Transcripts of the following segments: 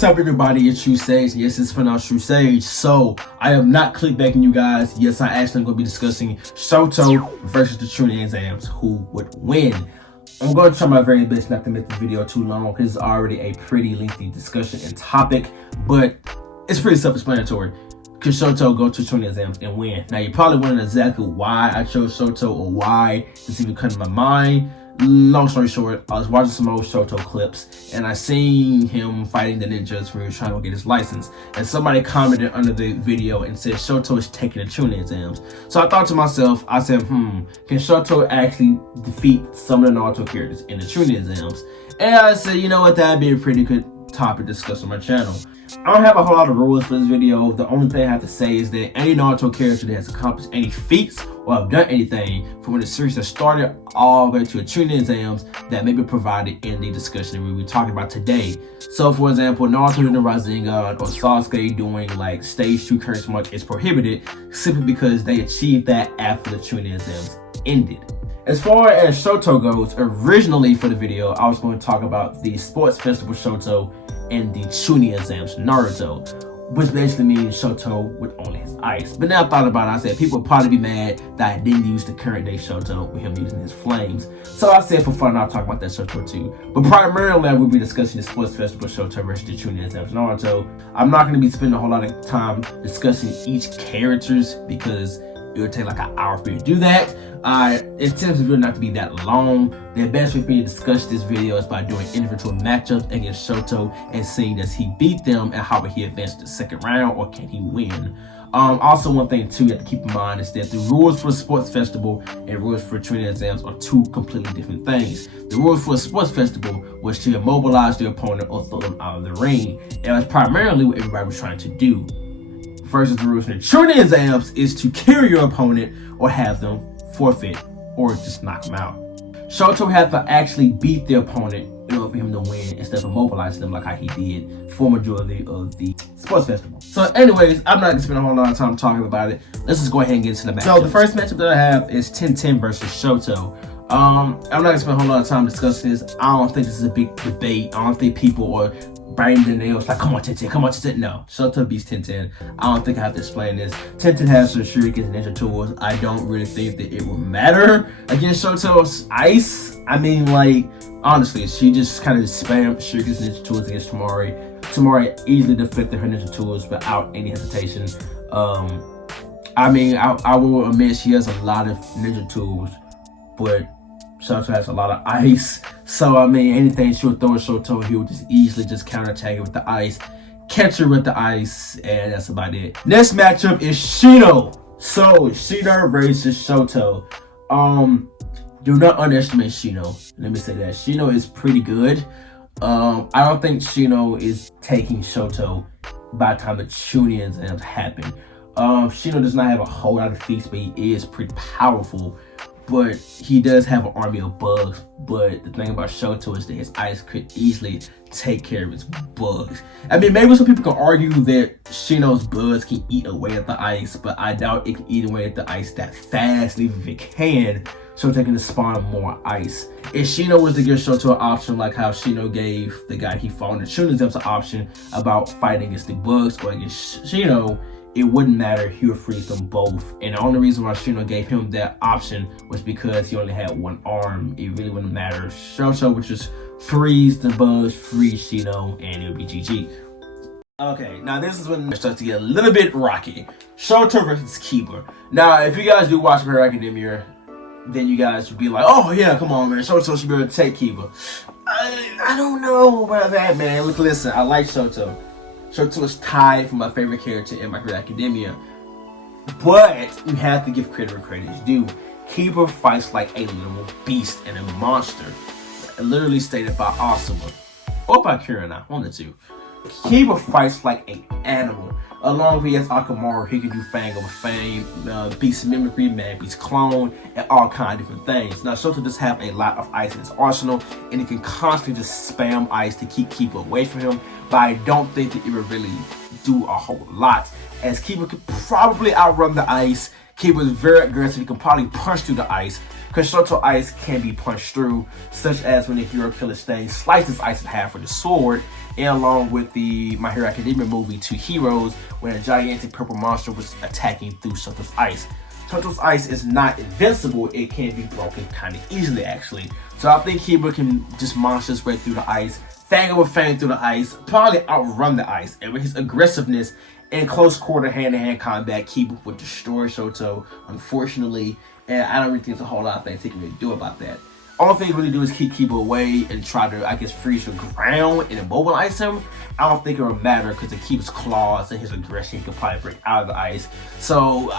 What's up, everybody? It's True Sage. Yes, it's pronounced True Sage. So I am not clickbaiting you guys. Yes, I actually am going to be discussing Shoto versus the Chunin exams. Who would win? I'm going to try my very best not to make the video too long because it's already a pretty lengthy discussion and topic, but it's pretty self-explanatory. Could Shoto go to Chunin exams and win? Now, you're probably wondering exactly why I chose Shoto or why this even come to my mind. Long story short, I was watching some old Shoto clips and I seen him fighting the ninjas when he was trying to get his license. And somebody commented under the video and said Shoto is taking the Chunin exams. So I thought to myself, I said, can Shoto actually defeat some of the Naruto characters in the Chunin exams? And I said, you know what, that'd be a pretty good topic to discuss on my channel. I don't have a whole lot of rules for this video. The only thing I have to say is that any Naruto character that has accomplished any feats or have done anything from when the series has started all the way to the Chunin exams that may be provided in the discussion we'll be talking about today. So for example, Naruto doing the Rasengan or Sasuke doing like stage 2 curse mark is prohibited simply because they achieved that after the Chunin exams ended. As far as Shoto goes, originally for the video, I was going to talk about the sports festival Shoto and the Chunin exams Naruto, which basically means Shoto with only his ice. But now I thought about it, I said people would probably be mad that I didn't use the current day Shoto with him using his flames. So I said for fun, I'll talk about that Shoto too. But primarily, we'll be discussing the sports festival Shoto versus the Chunin exams Naruto. I'm not going to be spending a whole lot of time discussing each characters because it would take like an hour for you to do that. It tends to really not to be that long. The best way for me to discuss this video is by doing individual matchups against Shoto and seeing does he beat them and how will he advance to the second round or can he win. Also, one thing too you have to keep in mind is that the rules for the sports festival and rules for Chunin exams are two completely different things. The rules for a sports festival was to immobilize the opponent or throw them out of the ring, and that's primarily what everybody was trying to do. Versus the rules in the Chunin exams is to carry your opponent or have them forfeit or just knock them out. Shoto had to actually beat the opponent in order for him to win instead of immobilizing them like how he did for majority of the sports festival. So anyways, I'm not gonna spend a whole lot of time talking about it. Let's just go ahead and get into the match. So the first matchup that I have is Tenten versus Shoto. I'm not gonna spend a whole lot of time discussing this. I don't think this is a big debate. I don't think people are biting their nails like, come on Tenten, come on Tenten. No, Shoto beats Tenten. I don't think I have to explain this. Tenten has her shurikens and ninja tools. I don't really think that it will matter against Shoto's ice. I mean, like, honestly, she just kind of spammed shurikens and ninja tools against Temari. Temari easily deflected her ninja tools without any hesitation. I mean, I will admit she has a lot of ninja tools, but Shoto has a lot of ice, so I mean anything she would throw at Shoto, he would just easily just counterattack it with the ice, catch her with the ice, and that's about it. Next matchup is Shino. So Shino versus Shoto. Do not underestimate Shino. Let me say that Shino is pretty good. I don't think Shino is taking Shoto by the time the Chunin exams happen. Shino does not have a whole lot of feats, but he is pretty powerful. But he does have an army of bugs. But the thing about Shoto is that his ice could easily take care of his bugs. I mean, maybe some people can argue that Shino's bugs can eat away at the ice, but I doubt it can eat away at the ice that fast. Even if it can, Shoto can spawn more ice. If Shino was to give Shoto an option like how Shino gave the guy he fought in the Chunin exams an option about fighting against the bugs or against Shino, it wouldn't matter, he would freeze them both. And the only reason why Shino gave him that option was because he only had one arm. It really wouldn't matter. Shoto would just freeze the bugs, freeze Shino, and it would be GG. Okay, now this is when it starts to get a little bit rocky. Shoto versus Kiba. Now, if you guys do watch My Hero Academia, then you guys would be like, oh yeah, come on man, Shoto should be able to take Kiba. I don't know about that, man. Look, listen, I like Shoto. Shoto is tied for my favorite character in My Hero Academia. But you have to give credit where credit is due. Kiba fights like a little beast and a monster. Literally stated by Asuma. Or by Kirina, one of the two. Kiba fights like an animal. Along with Akamaru, he can do Fang over Fang, Beast Mimicry, Man Beast Clone, and all kinds of different things. Now, Shoto does have a lot of ice in his arsenal, and he can constantly just spam ice to keep Kiba away from him, but I don't think that it would really do a whole lot, as Kiba could probably outrun the ice. Kiba is very aggressive, he can probably punch through the ice, because Shoto ice can be punched through, such as when the hero killer Stain slices ice in half with his sword, and along with the My Hero Academia movie, Two Heroes, when a gigantic purple monster was attacking through Shoto's ice. Shoto's ice is not invincible, it can be broken kind of easily actually. So I think Kiba can just monster his way through the ice, fang over fang through the ice, probably outrun the ice, and with his aggressiveness in close quarter hand-to-hand combat, Kiba would destroy Shoto, unfortunately, and I don't really think there's a whole lot of things he can really do about that. All thing he really do is keep Kiba away and try to, I guess, freeze the ground and immobilize him. I don't think it would matter because of Kiba's claws and his aggression, he could probably break out of the ice. So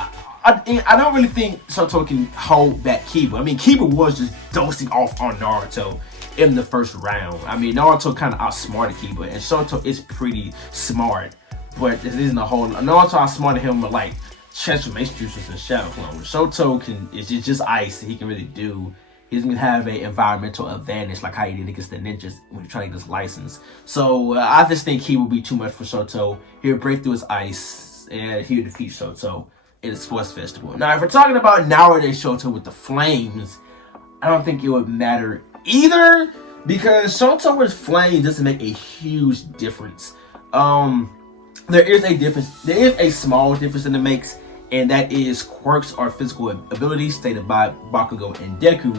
I don't really think Shoto can hold back Kiba. I mean, Kiba was just dosing off on Naruto in the first round. I mean, Naruto kind of outsmarted Kiba, and Shoto is pretty smart. But this isn't a whole. Naruto outsmarted him with like transformation juices and shadow clone. Shoto is just ice. He can really do. He doesn't have an environmental advantage like how he did against the ninjas when he tried to get his license. So I just think he will be too much for Shoto. He'll break through his ice and he'll defeat Shoto in a sports festival. Now, if we're talking about nowadays Shoto with the flames, I don't think it would matter either because Shoto with flames doesn't make a huge difference. There is a difference. There is a small difference that it makes, and that is quirks or physical abilities stated by Bakugo and Deku.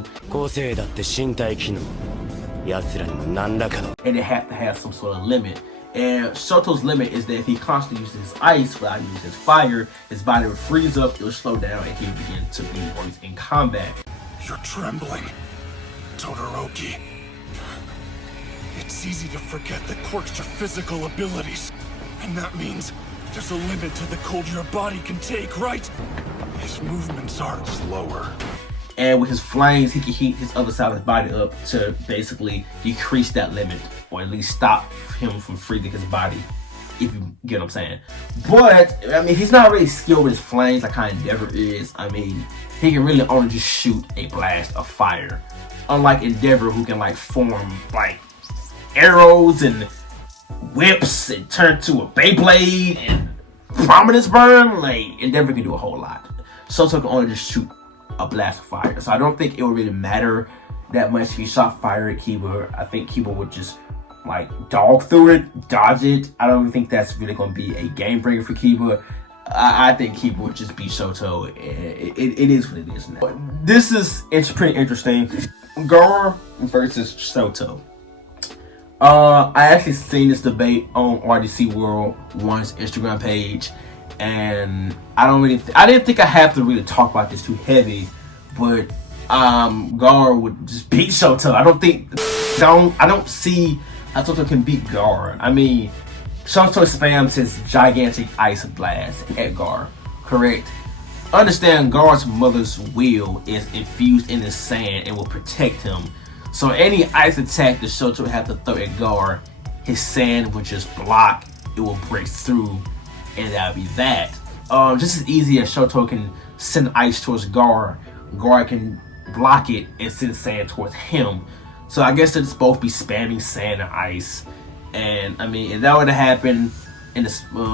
And they have to have some sort of limit. And Shoto's limit is that if he constantly uses his ice without using his fire, his body will freeze up, it will slow down, and he will begin to be worse in combat. You're trembling, Todoroki. It's easy to forget that quirks are physical abilities. And that means there's a limit to the cold your body can take, right? His movements are slower. And with his flames, he can heat his other side of his body up to basically decrease that limit, or at least stop him from freezing his body, if you get what I'm saying. But, I mean, he's not really skilled with his flames like how Endeavor is. I mean, he can really only just shoot a blast of fire. Unlike Endeavor, who can like form like arrows and whips and turn to a Beyblade and prominence burn. Like, Endeavor can do a whole lot. Shoto can only just shoot a blast of fire. So I don't think it would really matter that much if he shot fire at Kiba. I think Kiba would just like dog through it, dodge it. I don't think that's really going to be a game breaker for Kiba. I think Kiba would just beat Shoto. It is what it is now. But this is pretty interesting. Gaara versus Shoto. I actually seen this debate on RDC World 1's Instagram page, and I didn't think I have to really talk about this too heavy, but Gaara would just beat Shoto. I don't see how Shoto can beat Gaara. I mean, Shoto spams his gigantic ice blast at Gaara, correct? Understand Gaara's mother's will is infused in his sand and will protect him. So any ice attack that Shoto would have to throw at Gaara, his sand would just block, it will break through, and that'll be that. Just as easy as Shoto can send ice towards Gaara, Gaara can block it and send sand towards him. So I guess they'd both be spamming sand and ice. And I mean, if that were to happen in the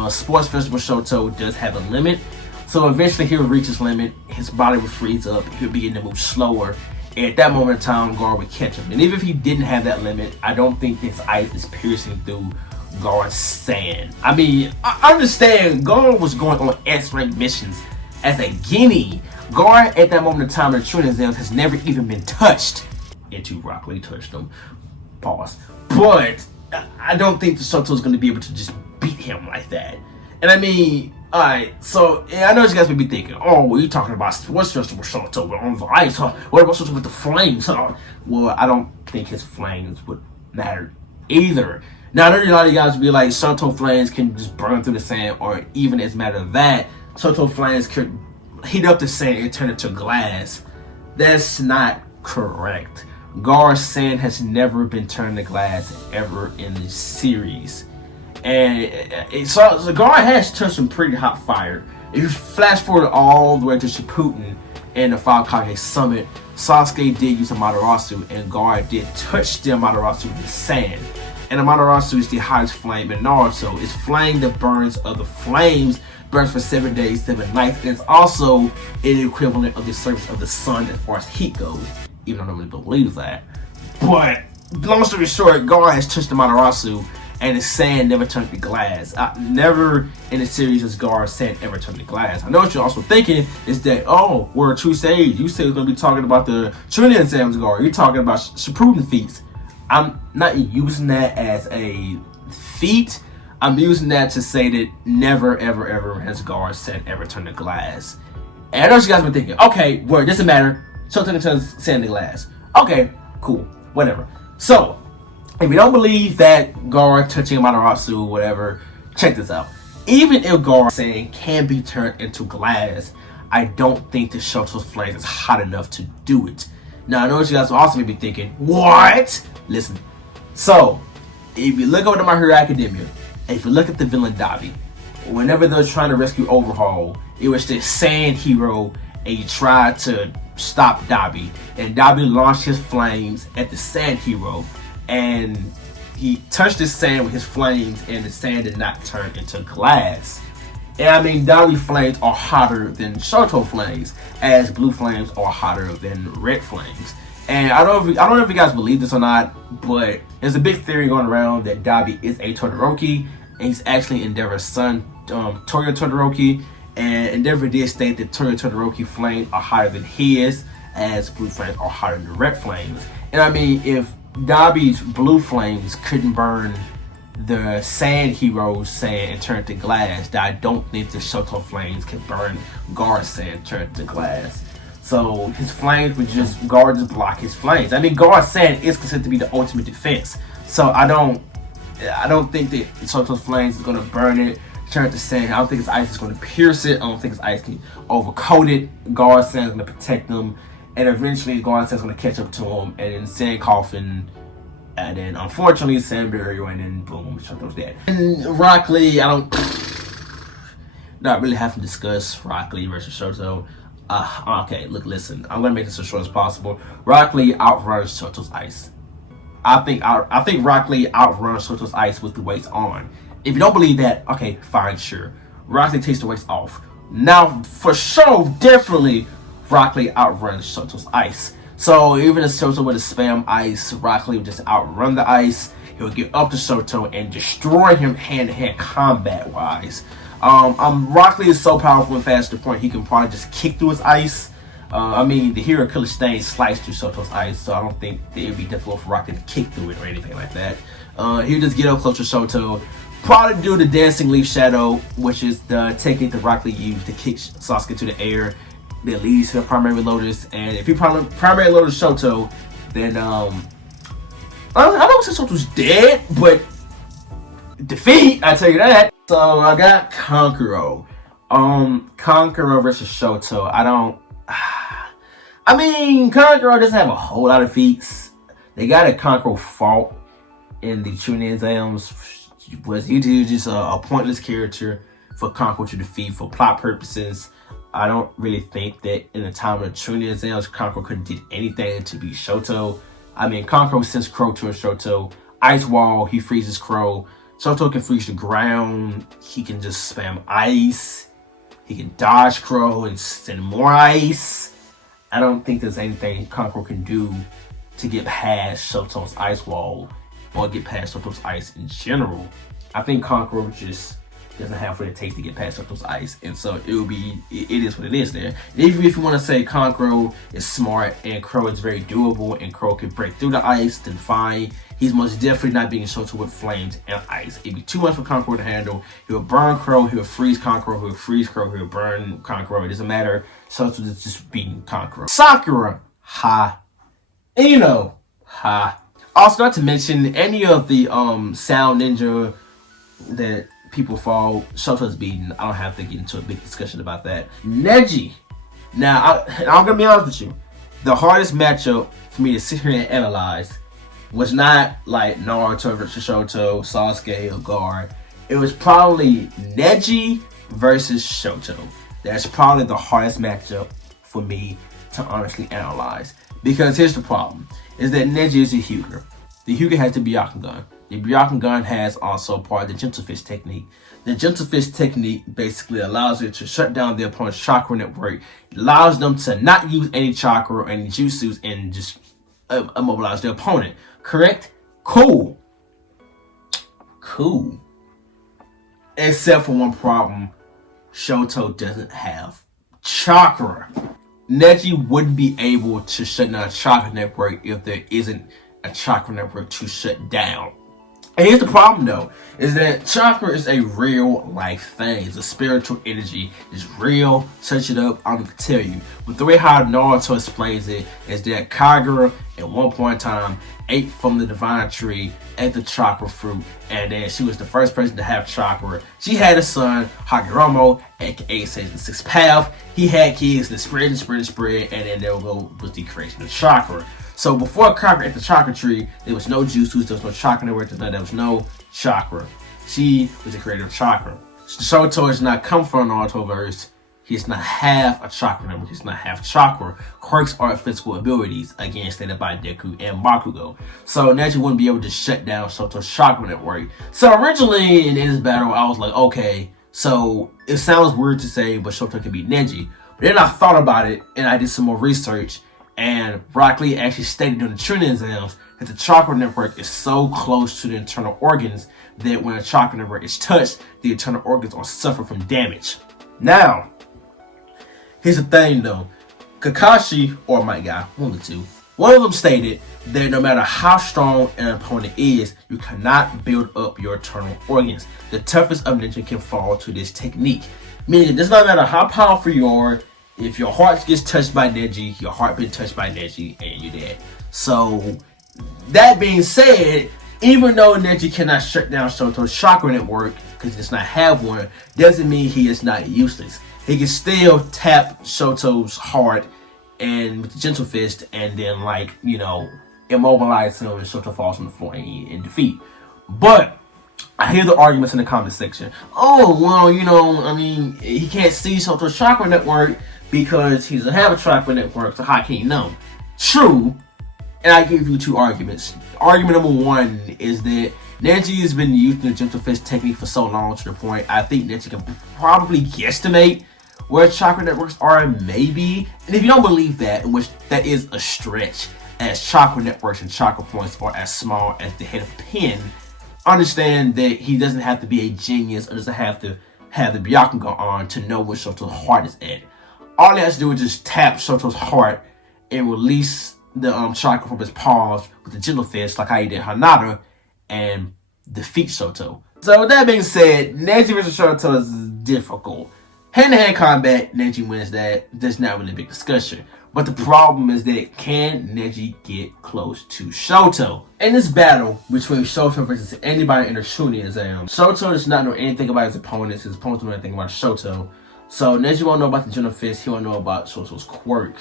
sports festival, Shoto does have a limit. So eventually he'll reach his limit, his body will freeze up, he'll begin to move slower. And at that moment in time, Gaara would catch him. And even if he didn't have that limit, I don't think this ice is piercing through Gaara's sand. I mean, I understand Gaara was going on X-rank missions as a guinea. Gaara at that moment in time in the Chunin exams has never even been touched. Into Rock Lee touched him. Pause. But I don't think the Shoto is going to be able to just beat him like that. And I mean, alright, so I know you guys may be thinking, oh, well, you're talking about sports festival Shoto on the ice, huh? What about Shoto with the flames, huh? Well, I don't think his flames would matter either. Now, I know a lot of you guys would be like, Shoto flames can just burn through the sand, or even as a matter of that, Shoto flames could heat up the sand and turn it to glass. That's not correct. Gaara's sand has never been turned to glass ever in the series. And so Gaara has touched some pretty hot fire. If you flash forward all the way to Shippuden and the Kage Summit, Sasuke did use Amaterasu, and Gaara did touch the Amaterasu with the sand. And Amaterasu is the hottest flame in Naruto. It's flame that burns other flames, burns for 7 days, 7 nights, and it's also an equivalent of the surface of the sun as far as heat goes, even though I don't really believe that. But long story short, Gaara has touched Amaterasu, and the sand never turned to glass. Never in the series has Gaara's sand ever turned to glass. I know what you're also thinking is that, oh, we're a true sage. You said we're going to be talking about the Chunin exams, Gaara. You're talking about Shippuden feats. I'm not using that as a feat. I'm using that to say that never, ever, ever has Gaara's sand ever turned to glass. And I know what you guys been thinking. Okay, well, it doesn't matter. Shoto turns sand to glass. Okay, cool. Whatever. So, if you don't believe that Gaara touching Amaterasu or whatever, check this out. Even if Gaara's sand can be turned into glass, I don't think the Shoto's flames is hot enough to do it. Now, I know what you guys will also be thinking. What? Listen. So, if you look over to My Hero Academia, if you look at the villain Dabi, whenever they're trying to rescue Overhaul, it was this sand hero, and he tried to stop Dabi, and Dabi launched his flames at the sand hero, and he touched the sand with his flames, and the sand did not turn into glass. And I mean, Dabi flames are hotter than Shoto flames, as blue flames are hotter than red flames. And I don't know if you guys believe this or not, but there's a big theory going around that Dabi is a Todoroki, and he's actually Endeavor's son, Toyo Todoroki. And Endeavor did state that Toyo Todoroki flames are hotter than his, as blue flames are hotter than red flames. And I mean, if Dabi's blue flames couldn't burn the sand hero's sand and turn it to glass, I don't think the Shoto flames can burn Gaara's sand and turn it to glass. So his flames would just, Gaara just block his flames. I mean, Gaara's sand is considered to be the ultimate defense. So I don't think that Shoto's flames is gonna burn it, turn it to sand. I don't think his ice is gonna pierce it. I don't think his ice can overcoat it. Gaara's sand is gonna protect them, and eventually Gaara's sand is gonna catch up to him, and then Sand Coffin, and then unfortunately Sand Barrier, and then boom, Shoto's dead. And Rock Lee, I don't not really have to discuss Rock Lee versus Shoto. Okay, look, listen, I'm gonna make this as short as possible. Rock Lee outruns Shoto's ice. I think Rock Lee outruns Shoto's ice with the weights on. If you don't believe that, okay, fine, sure. Rock Lee takes the weights off. Now, for sure, definitely, Rock Lee outruns Shoto's ice. So even if Shoto were to spam ice, Rock Lee would just outrun the ice. He would get up to Shoto and destroy him hand-to-hand combat-wise. Rock Lee is so powerful and fast to the point he can probably just kick through his ice. I mean, the Hero Killer Stain sliced through Shoto's ice, so I don't think it would be difficult for Rock Lee to kick through it or anything like that. He'll just get up close to Shoto, probably do the Dancing Leaf Shadow, which is the technique that Rock Lee used to kick Sasuke to the air that leads to the Primary Lotus. And if he Primary Lotus Shoto, then I don't say Shoto's dead, but defeat, I tell you that. So I got Kankurō. Kankurō versus Shoto. I mean, Kankurō doesn't have a whole lot of feats. They got a Kankurō fought in the Chunin exams. Was he just a pointless character for Kankurō to defeat for plot purposes? I don't really think that in the time of the Chunin exams, Kankurō couldn't do anything to beat Shoto. I mean, Kankurō sends Crow to a Shoto. Ice Wall, he freezes Crow. Shoto can freeze the ground. He can just spam ice. He can dodge Crow and send more ice. I don't think there's anything Kankurō can do to get past Shoto's ice wall or get past Shoto's ice in general. I think Kankurō just doesn't have what it takes to get past Shoto's ice, and so it is what it is there. And even if you want to say Kankurō is smart and Crow is very doable and Crow can break through the ice, then fine. He's most definitely not being Shoto with flames and ice. It'd be too much for Kankurō to handle. He'll burn Crow, he'll freeze Kankurō, he'll freeze Crow, he'll burn Kankurō. It doesn't matter. Shoto is just beating Kankurō. Sakura, ha. Ino, ha. Also, not to mention any of the Sound Ninja that people fall, Shoto's beaten. I don't have to get into a big discussion about that. Neji. Now, I'm gonna be honest with you. The hardest matchup for me to sit here and analyze was not like Naruto versus Shoto, Sasuke, or Gaara. It was probably Neji versus Shoto. That's probably the hardest matchup for me to honestly analyze. Because here's the problem, is that Neji is a Hyuga. The Hyuga has the Byakugan. The Byakugan has also part of the Gentle Fist technique. The Gentle Fist technique basically allows it to shut down the opponent's chakra network. It allows them to not use any chakra or any jutsus and just immobilize the opponent. Correct? Cool. cool. Except for one problem. Shoto doesn't have chakra. Neji wouldn't be able to shut down a chakra network if there isn't a chakra network to shut down. And here's the problem though, is that chakra is a real life thing. It's a spiritual energy. It's real. Search it up, I don't tell you. But the way how Naruto explains it is that Kagura at one point in time ate from the divine tree, ate the chakra fruit, and then she was the first person to have chakra. She had a son, Hagoromo, aka Sage the Sixth Path. He had kids that spread, and then there was the creation of chakra. So before Kagura ate the chakra tree, there was no jutsu, there was no chakra network, there was no chakra. She was the creator of chakra. Shoto does not come from Narutoverse. He does not have a chakra network. He does not have chakra. Quirks are physical abilities, again stated by Deku and Bakugo. So Neji wouldn't be able to shut down Shoto's chakra network. So originally in this battle, I was like, okay, so it sounds weird to say, but Shoto can beat Neji. But then I thought about it, and I did some more research. And Rock Lee actually stated during the Chunin exams that the chakra network is so close to the internal organs that when a chakra network is touched, the internal organs will suffer from damage. Now, here's the thing though. Kakashi, or my guy, one of the two, one of them stated that no matter how strong an opponent is, you cannot build up your internal organs. The toughest of ninja can fall to this technique. Meaning, it does not matter how powerful you are. If your heart gets touched by Neji, your heart been touched by Neji, and you're dead. So, that being said, even though Neji cannot shut down Shoto's chakra network, because he does not have one, doesn't mean he is not useless. He can still tap Shoto's heart and with the gentle fist, and then, like, you know, immobilize him, and Shoto falls on the floor in defeat. But I hear the arguments in the comment section. Oh, well, you know, I mean, he can't see Shoto's chakra network because he doesn't have a chakra network, so how can he know? True, and I give you two arguments. Argument number one is that Neji has been using the gentle fist technique for so long to the point I think Neji can probably guesstimate where chakra networks are, maybe. And if you don't believe that, in which that is a stretch, as chakra networks and chakra points are as small as the head of a pin, understand that he doesn't have to be a genius or doesn't have to have the Byakugan on to know where Shoto's heart is at. All he has to do is just tap Shoto's heart and release the chakra from his paws with the gentle fist, like how he did Hinata, and defeat Shoto. So with that being said, Neji vs Shoto is difficult. Hand-to-hand combat, Neji wins that. There's not really a big discussion. But the problem is that, can Neji get close to Shoto? In this battle between Shoto versus anybody in the Chunin exam, Shoto does not know anything about his opponents. His opponents don't know anything about Shoto. So Neji won't know about the gentle fist. He won't know about Shoto's quirk.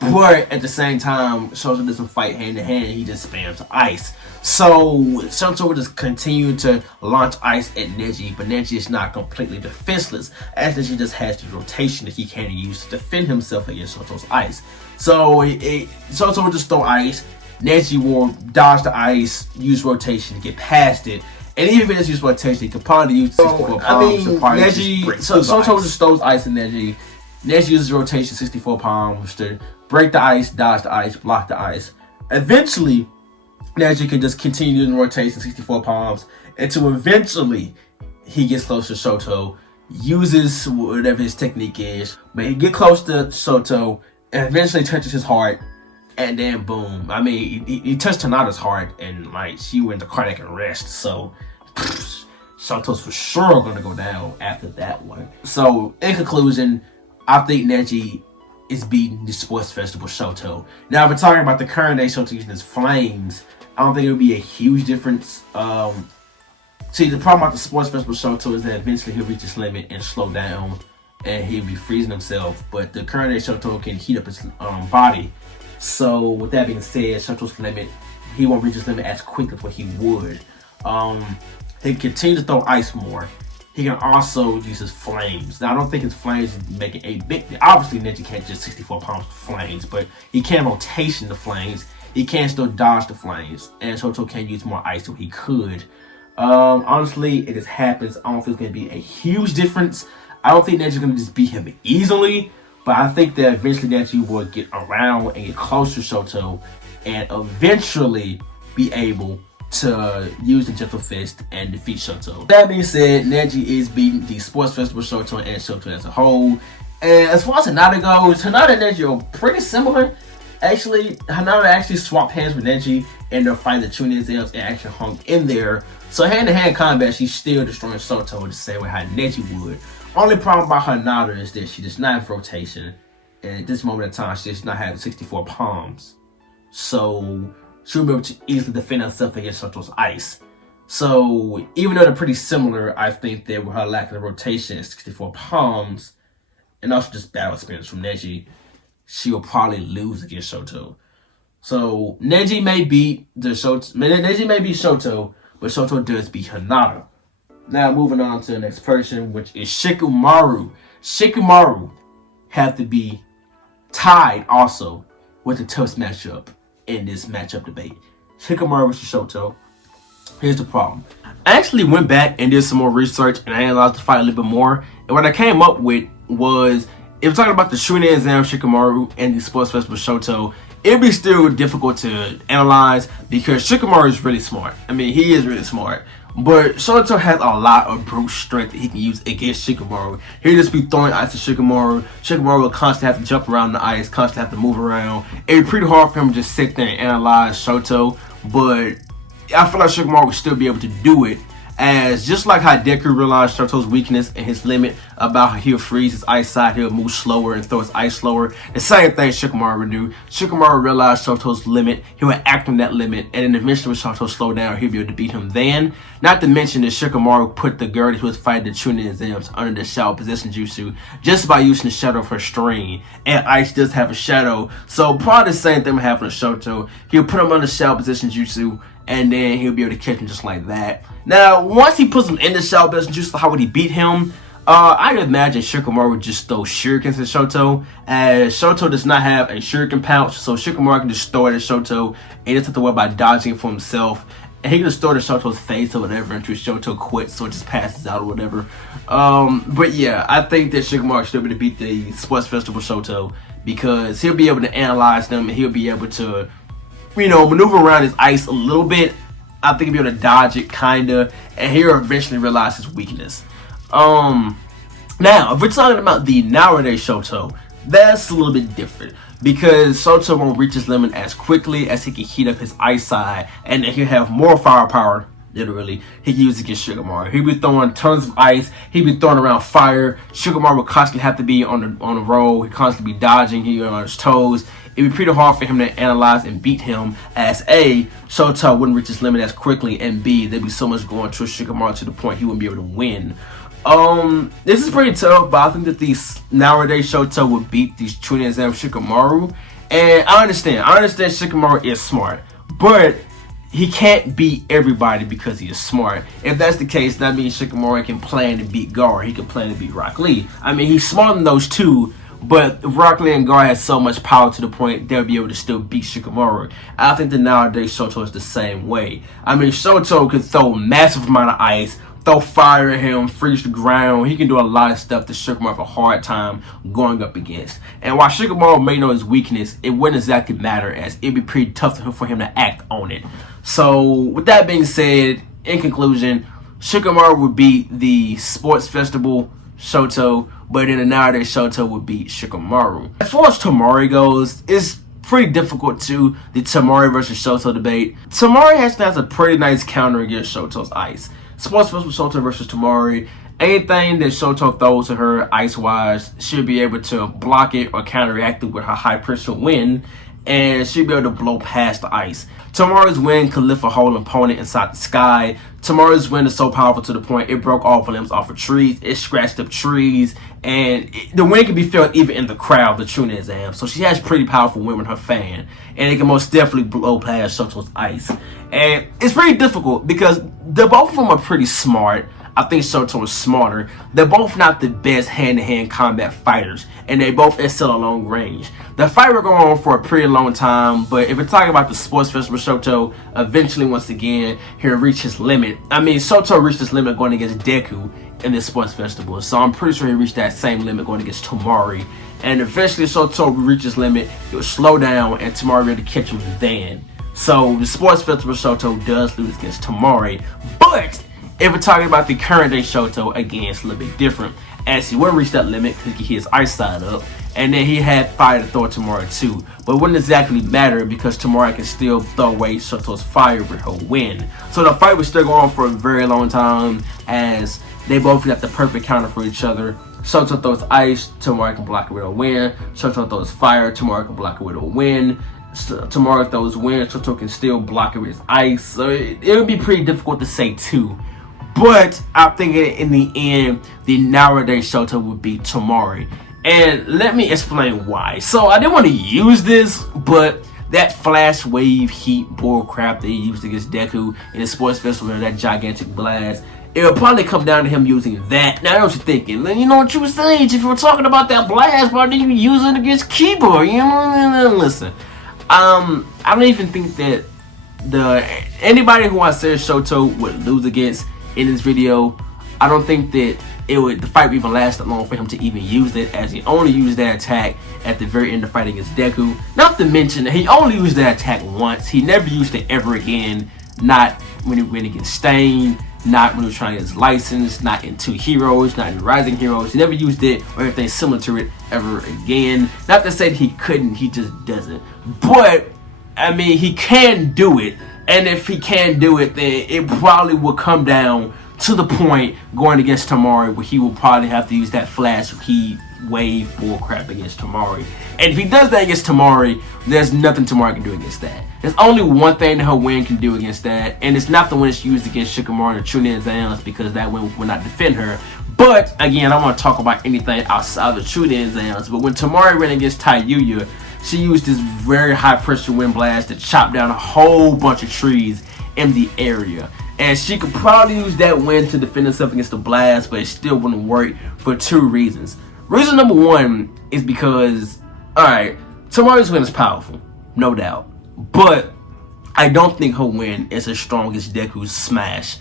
But at the same time, Shoto doesn't fight hand to hand. He just spams ice. So Shoto will just continue to launch ice at Neji, but Neji is not completely defenseless, as Neji just has the rotation that he can use to defend himself against Shoto's ice. So Shoto will just throw ice. Neji will dodge the ice, use rotation to get past it. And even if it doesn't use rotation, he can probably use 64 palms to probably Neji, so Shoto just throws ice at Neji. Neji uses rotation 64 palms to break the ice, dodge the ice, block the ice. Eventually, Neji can just continue using rotation 64 palms until eventually he gets close to Shoto, uses whatever his technique is, but he get close to Shoto and eventually touches his heart, and then boom. I mean, he touched Hinata's heart and like she went to cardiac arrest, so Shoto's for sure gonna go down after that one. So in conclusion, I think Neji is beating the Sports Festival Shoto. Now, if we're talking about the current day Shoto using his flames, I don't think it would be a huge difference. See, the problem about the Sports Festival Shoto is that eventually he'll reach his limit and slow down, and he'll be freezing himself. But the current day Shoto can heat up his body. So, with that being said, Shoto's limit, he won't reach his limit as quickly as what he would. He can continue to throw ice more. He can also use his flames. Now, I don't think his flames is making a big... Obviously, Neji can't just 64 pounds of flames, but he can rotation the flames. He can still dodge the flames. And Shoto can use more ice than he could. Honestly, it just happens. I don't think it's going to be a huge difference. I don't think Neji's going to just beat him easily. But I think that eventually Neji will get around and get close to Shoto and eventually be able to use the Gentle Fist and defeat Shoto. That being said, Neji is beating the Sports Festival Shoto and Shoto as a whole. And as far as Hinata goes, Hinata and Neji are pretty similar. Actually, Hinata actually swapped hands with Neji in their fight the Chunin exams and actually hung in there. So hand-to-hand combat, she's still destroying Shoto the same way how Neji would. Only problem about Hinata is that she does not have rotation. And at this moment in time, she does not have 64 palms. So she'll be able to easily defend herself against Shoto's ice. So even though they're pretty similar, I think that with her lack of rotation and 64 palms, and also just battle experience from Neji, she will probably lose against Shoto. So Neji may beat Shoto, but Shoto does beat Hinata. Now moving on to the next person, which is Shikamaru. Shikamaru have to be tied also with the toughest matchup in this matchup debate. Shikamaru versus Shoto. Here's the problem. I actually went back and did some more research and I analyzed the fight a little bit more. And what I came up with was, if we're talking about the Chunin exam Shikamaru and the Sports Festival Shoto, it'd be still difficult to analyze because Shikamaru is really smart. I mean, he is really smart. But Shoto has a lot of brute strength that he can use against Shikamaru. He'll just be throwing ice to Shikamaru. Shikamaru will constantly have to jump around the ice, constantly have to move around. It'd be pretty hard for him to just sit there and analyze Shoto. But I feel like Shikamaru would still be able to do it, as just like how Deku realized Shoto's weakness and his limit about how he'll freeze his ice side, he'll move slower and throw his ice slower. The same thing Shikamaru would do. Shikamaru realized Shoto's limit, he would act on that limit, and then eventually when Shoto slowed down, he'll be able to beat him then. Not to mention that Shikamaru put the girl who was fighting the Chunin exams under the shadow possession jutsu just by using the shadow of her string. And ice does have a shadow, so probably the same thing would happen to Shoto. He'll put him under shadow possession jutsu, and then he'll be able to catch him just like that. Now, once he puts him in the shadow possession jutsu, how would he beat him? I would imagine Shikamaru would just throw shurikens at Shoto, as Shoto does not have a shuriken pouch, so Shikamaru can just throw it at Shoto, and he doesn't have to worry about dodging it for himself. And he can just throw it at Shoto's face or whatever until Shoto quits, so it just passes out or whatever. But yeah, I think that Shikamaru should be able to beat the Sports Festival Shoto, because he'll be able to analyze them, and he'll be able to, you know, maneuver around his ice a little bit. I think he'll be able to dodge it, kinda, and he'll eventually realize his weakness. Now, if we're talking about the nowadays Shoto, that's a little bit different, because Shoto won't reach his limit as quickly as he can heat up his ice side, and then he'll have more firepower, literally, he can use against Shikamaru. He'll be throwing tons of ice, he'll be throwing around fire. Shikamaru will constantly have to be on the roll, he'll constantly be dodging, he'll be on his toes. It'd be pretty hard for him to analyze and beat him, as A, Shoto wouldn't reach his limit as quickly, and B, there'd be so much going to Shikamaru to the point he wouldn't be able to win. This is pretty tough, but I think that these nowadays Shoto would beat these Chunin exam Shikamaru. And I understand Shikamaru is smart, but he can't beat everybody because he is smart. If that's the case, that means Shikamaru can plan to beat Gaara, he can plan to beat Rock Lee. I mean, he's smarter than those two, but Rock Lee and Gaara has so much power to the point they'll be able to still beat Shikamaru. I think that nowadays Shoto is the same way. I mean, Shoto can throw a massive amount of ice, throw fire at him, freeze the ground. He can do a lot of stuff that Shikamaru have a hard time going up against. And while Shikamaru may know his weakness, it wouldn't exactly matter, as it'd be pretty tough for him to act on it. So with that being said, in conclusion, Shikamaru would beat the Sports Festival Shoto, but in the nowadays Shoto would beat Shikamaru. As far as Temari goes, it's pretty difficult to the Temari versus Shoto debate. Temari has a pretty nice counter against Shoto's ice. Sports Festival Shoto versus Temari, anything that Shoto throws at her ice-wise, she'll be able to block it or counteract it with her high-pressure wind, and she'll be able to blow past the ice. Temari's wind could lift a whole opponent inside the sky. Temari's wind is so powerful to the point it broke all limbs off of trees, it scratched up trees, and the wind can be felt even in the crowd, the Chunin exam. So she has pretty powerful wind with her fan, and it can most definitely blow past Shoto's ice. And it's pretty difficult because both of them are pretty smart. I think Shoto is smarter. They're both not the best hand-to-hand combat fighters, and they both excel at long range. The fight will go on for a pretty long time, but if we're talking about the Sports Festival Shoto, eventually, once again, he'll reach his limit. I mean, Shoto reached his limit going against Deku in this Sports Festival, so I'm pretty sure he reached that same limit going against Temari. And eventually, Shoto will reach his limit, he'll slow down, and Temari will be able to catch him then. So the sports festival Shoto does lose against Temari, but if we're talking about the current day Shoto, again, it's a little bit different, as he wouldn't reach that limit because he hit his ice side up, and then he had fire to throw at Temari too, but it wouldn't exactly matter because Temari can still throw away Shoto's fire with her win. So the fight was still going on for a very long time, as they both got the perfect counter for each other. Shoto throws ice, Temari can block it with a win. Shoto throws fire, Temari can block it with a win. Temari throws wind, Shoto can still block it with his ice. So it would be pretty difficult to say too. But I think in the end, the nowadays Shoto would be Temari. And let me explain why. So I didn't want to use this, but that flash wave heat bull crap they used against Deku in the sports festival, that gigantic blast, it would probably come down to him using that. Now I know what you're thinking. You know what you were saying? If you were talking about that blast, why didn't you use it against Kiba? You know, listen. I don't even think that anybody who I said Shoto would lose against in this video, I don't think that the fight would even last that long for him to even use it, as he only used that attack at the very end of the fight against Deku. Not to mention that he only used that attack once. He never used it ever again. Not when he went against Stain, not when he was trying to get his license, not in Two Heroes, not in Rising Heroes. He never used it or anything similar to it ever again. Not to say that he couldn't, he just doesn't. But I mean, he can do it, and if he can do it, then it probably will come down to the point going against Temari where he will probably have to use that flash heat wave bullcrap against Temari. And if he does that against Temari, there's nothing Temari can do against that. There's only one thing that her win can do against that, and it's not the one that's used against Shikamaru and Chunin Zans, because that win will not defend her. But again, I don't want to talk about anything outside of Chunin Zans, but when Temari ran against Taiyuya, she used this very high pressure wind blast to chop down a whole bunch of trees in the area. And she could probably use that wind to defend herself against the blast, but it still wouldn't work for two reasons. Reason number one is because, alright, Temari's win is powerful, no doubt. But I don't think her win is as strong as Deku's smash.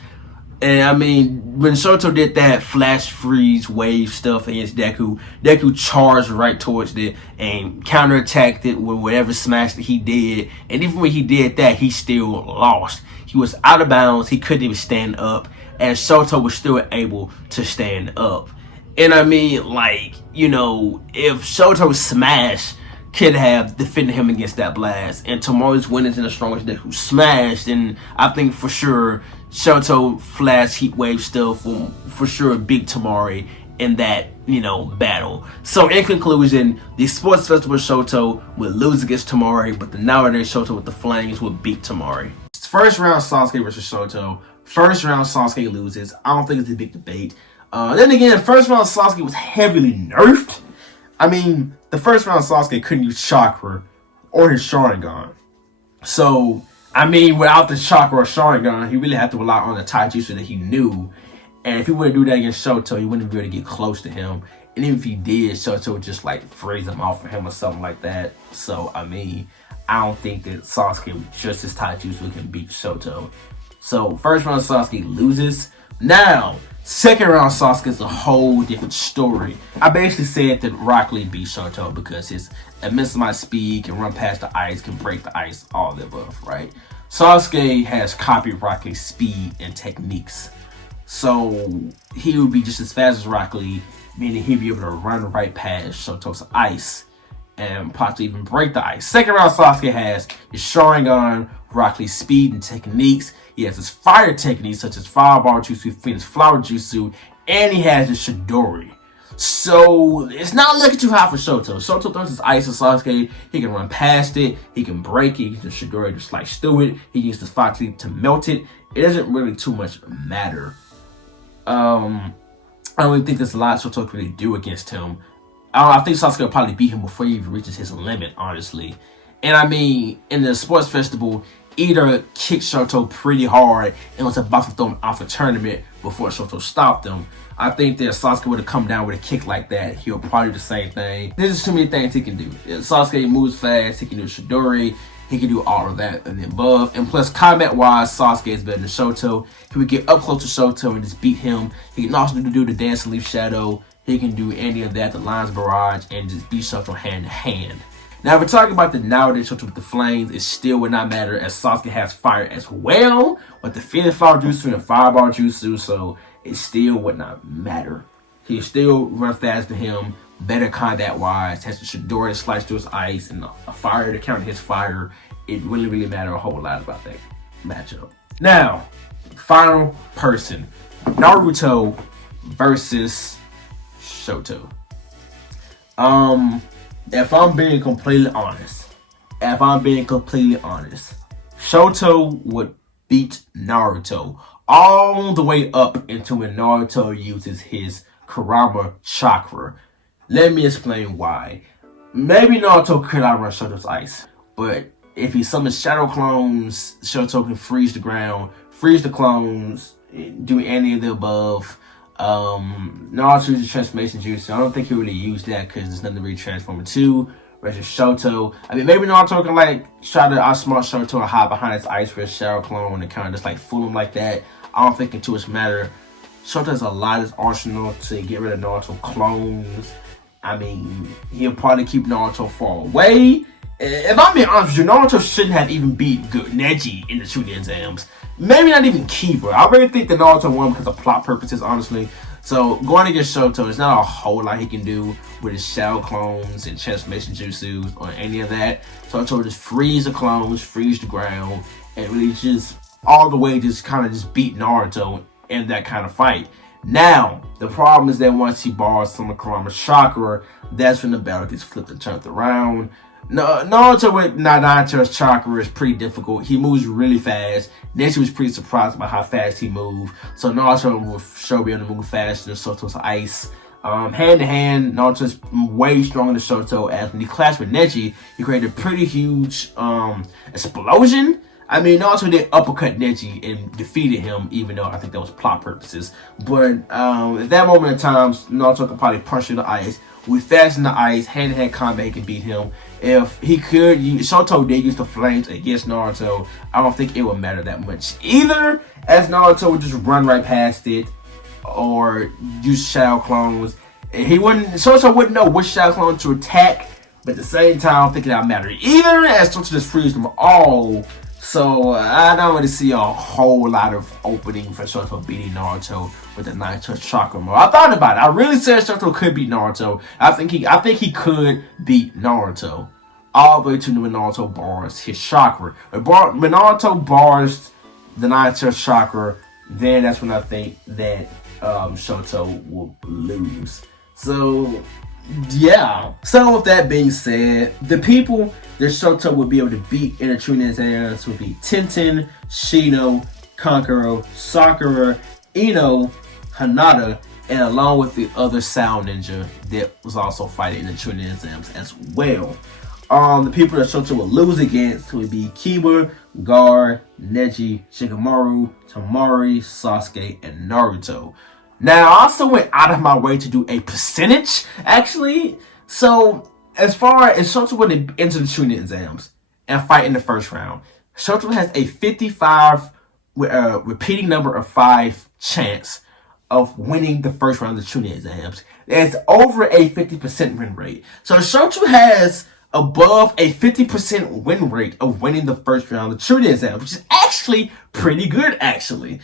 And I mean, when Shoto did that flash freeze wave stuff against Deku, Deku charged right towards it and counterattacked it with whatever smash that he did. And even when he did that, he still lost. He was out of bounds, he couldn't even stand up, and Shoto was still able to stand up. And I mean, like, you know, if Shoto's smash could have defended him against that blast, and Temari's win is in the strongest Deku smash, then I think for sure Shoto flash heat wave stuff will for sure beat Temari in that, you know, battle. So in conclusion, the sports festival Shoto would lose against Temari, but the nowadays Shoto with the flames would beat Temari. First round Sasuke versus Shoto. First round Sasuke loses. I don't think it's a big debate. Then again, first round Sasuke was heavily nerfed. I mean, the first round Sasuke couldn't use chakra or his Sharingan. So, I mean, without the chakra or Sharingan, he really had to rely on the taijutsu that he knew. And if he were to do that against Shoto, he wouldn't be able to get close to him. And even if he did, Shoto would just like freeze him off for him or something like that. So, I mean, I don't think that Sasuke with just his taijutsu can beat Shoto. So, first round Sasuke loses. Now, second round Sasuke is a whole different story. I basically said that Rock Lee beat Shoto because his immense amount of speed, can run past the ice, can break the ice, all of the above, right? Sasuke has copied Rock Lee's speed and techniques. So, he would be just as fast as Rock Lee, meaning he'd be able to run right past Shoto's ice and possibly even break the ice. Second round Sasuke has his Sharingan, Rock Lee's speed and techniques. He has his fire techniques such as Fireball Jutsu, Phoenix Flower Jutsu, and he has his Chidori. So it's not looking too hot for Shoto. Shoto throws his ice at Sasuke. He can run past it. He can break it. He can use the Chidori to slice through it. He can use the fire technique to melt it. It doesn't really too much matter. I don't really think there's a lot Shoto can really do against him. I think Sasuke will probably beat him before he even reaches his limit, honestly. And I mean, in the sports festival, Ida kicked Shoto pretty hard and was about to throw him off the tournament before Shoto stopped him. I think that if Sasuke would have come down with a kick like that, he'll probably do the same thing. There's just too many things he can do. If Sasuke moves fast, he can do Chidori, he can do all of that and the above. And plus, combat-wise, Sasuke is better than Shoto. He would get up close to Shoto and just beat him. He can also do the Dancing Leaf Shadow. He can do any of that, the Lion's Barrage, and just beat Shoto hand to hand. Now, if we're talking about the nowadays Shoto with the flames, it still would not matter as Sasuke has fire as well with the Phoenix Flower Jutsu and Fireball Jutsu, so it still would not matter. He still run faster than him, better combat-wise, has the Chidori to slice through his ice, and a fire to counter his fire. It really matters a whole lot about that matchup. Now, final person, Naruto versus Shoto. If I'm being completely honest, Shoto would beat Naruto all the way up until when Naruto uses his Kurama chakra. Let me explain why. Maybe Naruto could outrun Shoto's ice, but if he summons shadow clones, Shoto can freeze the ground, freeze the clones, do any of the above. Naruto uses transformation juice, so I don't think he really used that because there's nothing to really transform into. Versus Shoto, I mean, maybe Naruto can like try to outsmart Shoto and hide behind his ice for his shadow clone and kind of just like fool him like that. I don't think it too much matter. Shoto has a lot of arsenal to get rid of Naruto clones. I mean, he'll probably keep Naruto far away. If I'm being honest with you, Naruto shouldn't have even beat good Neji in the Chunin exams. Maybe not even Kiba. I really think that Naruto won because of plot purposes, honestly. So going against Shoto, there's not a whole lot he can do with his shadow clones and transformation jutsus or any of that. So Shoto just freeze the clones, freeze the ground, and really just all the way just kind of just beat Naruto in that kind of fight. Now, the problem is that once he borrows some of Kurama's chakra, that's when the battle gets flipped and turned around. Naruto with Nagato's chakra is pretty difficult. He moves really fast. Neji was pretty surprised by how fast he moved. So Naruto will sure be able to move faster than Shoto's ice. Hand to hand, Naruto's way stronger than Shoto. As when he clashed with Neji, he created a pretty huge explosion. I mean, Naruto did uppercut Neji and defeated him, even though I think that was plot purposes. But at that moment in time, Naruto could probably punch through the ice. With fast in the ice, hand-to-hand combat, he can beat him. If he could, Shoto did use the flames against Naruto. I don't think it would matter that much either, as Naruto would just run right past it or use shadow clones. Shoto wouldn't know which shadow clone to attack, but at the same time, I don't think that would matter either, as Shoto just frees them all. So I don't really see a whole lot of opening for Shoto beating Naruto with the Nine-Touch Chakra mode. I thought about it. I really said Shoto could beat Naruto. I think he could beat Naruto all the way to when Naruto bars his chakra. When Naruto bars the Nine-Touch Chakra, then that's when I think that Shoto will lose. So yeah. So with that being said, the people that Shoto would be able to beat in the Chunin exams would be Tenten, Shino, Kankurō, Sakura, Ino, Hinata, and along with the other Sound Ninja that was also fighting in the Chunin exams as well. The people that Shoto will lose against would be Kiba, Gaara, Neji, Shikamaru, Temari, Sasuke, and Naruto. Now, I also went out of my way to do a percentage, actually. So, as far as Shoto would enter the Chunin exams and fight in the first round, Shoto has a 55 repeating number of 5 chance of winning the first round of the Chunin exams. That's over a 50% win rate. So, Shoto has above a 50% win rate of winning the first round of the Chunin exams, which is actually pretty good, actually.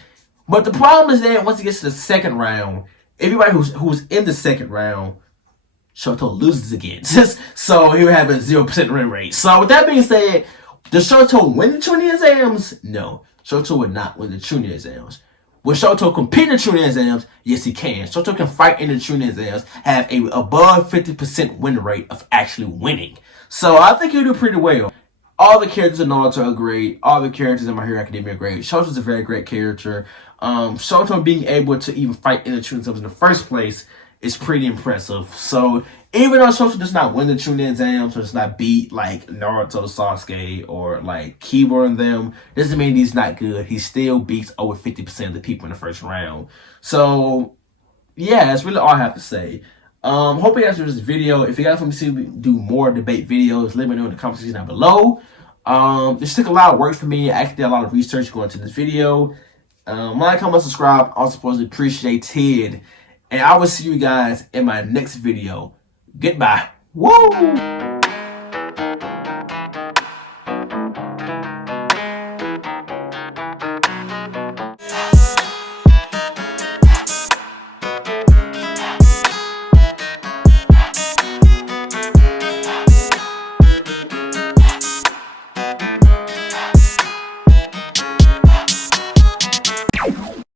But the problem is that once he gets to the second round, everybody who's in the second round, Shoto loses again. So he would have a 0% win rate. So with that being said, does Shoto win the Chunin exams? No. Shoto would not win the Chunin exams. Will Shoto compete in the Chunin exams? Yes, he can. Shoto can fight in the Chunin exams, have a above 50% win rate of actually winning. So I think he'll do pretty well. All the characters in Naruto are great. All the characters in My Hero Academia are great. Shoto's a very great character. Shoto being able to even fight in the Chunin exams in the first place is pretty impressive. So even though Shoto does not win the Chunin exams, or does not beat like Naruto, Sasuke, or like Kiba and them, doesn't mean he's not good. He still beats over 50% of the people in the first round. So yeah, that's really all I have to say. Hope you guys enjoyed this video. If you guys want me to do more debate videos, let me know in the comment section down below. This took a lot of work for me. I actually did a lot of research going into this video. Like, comment, subscribe. I supposedly appreciated. And I will see you guys in my next video. Goodbye. Woo!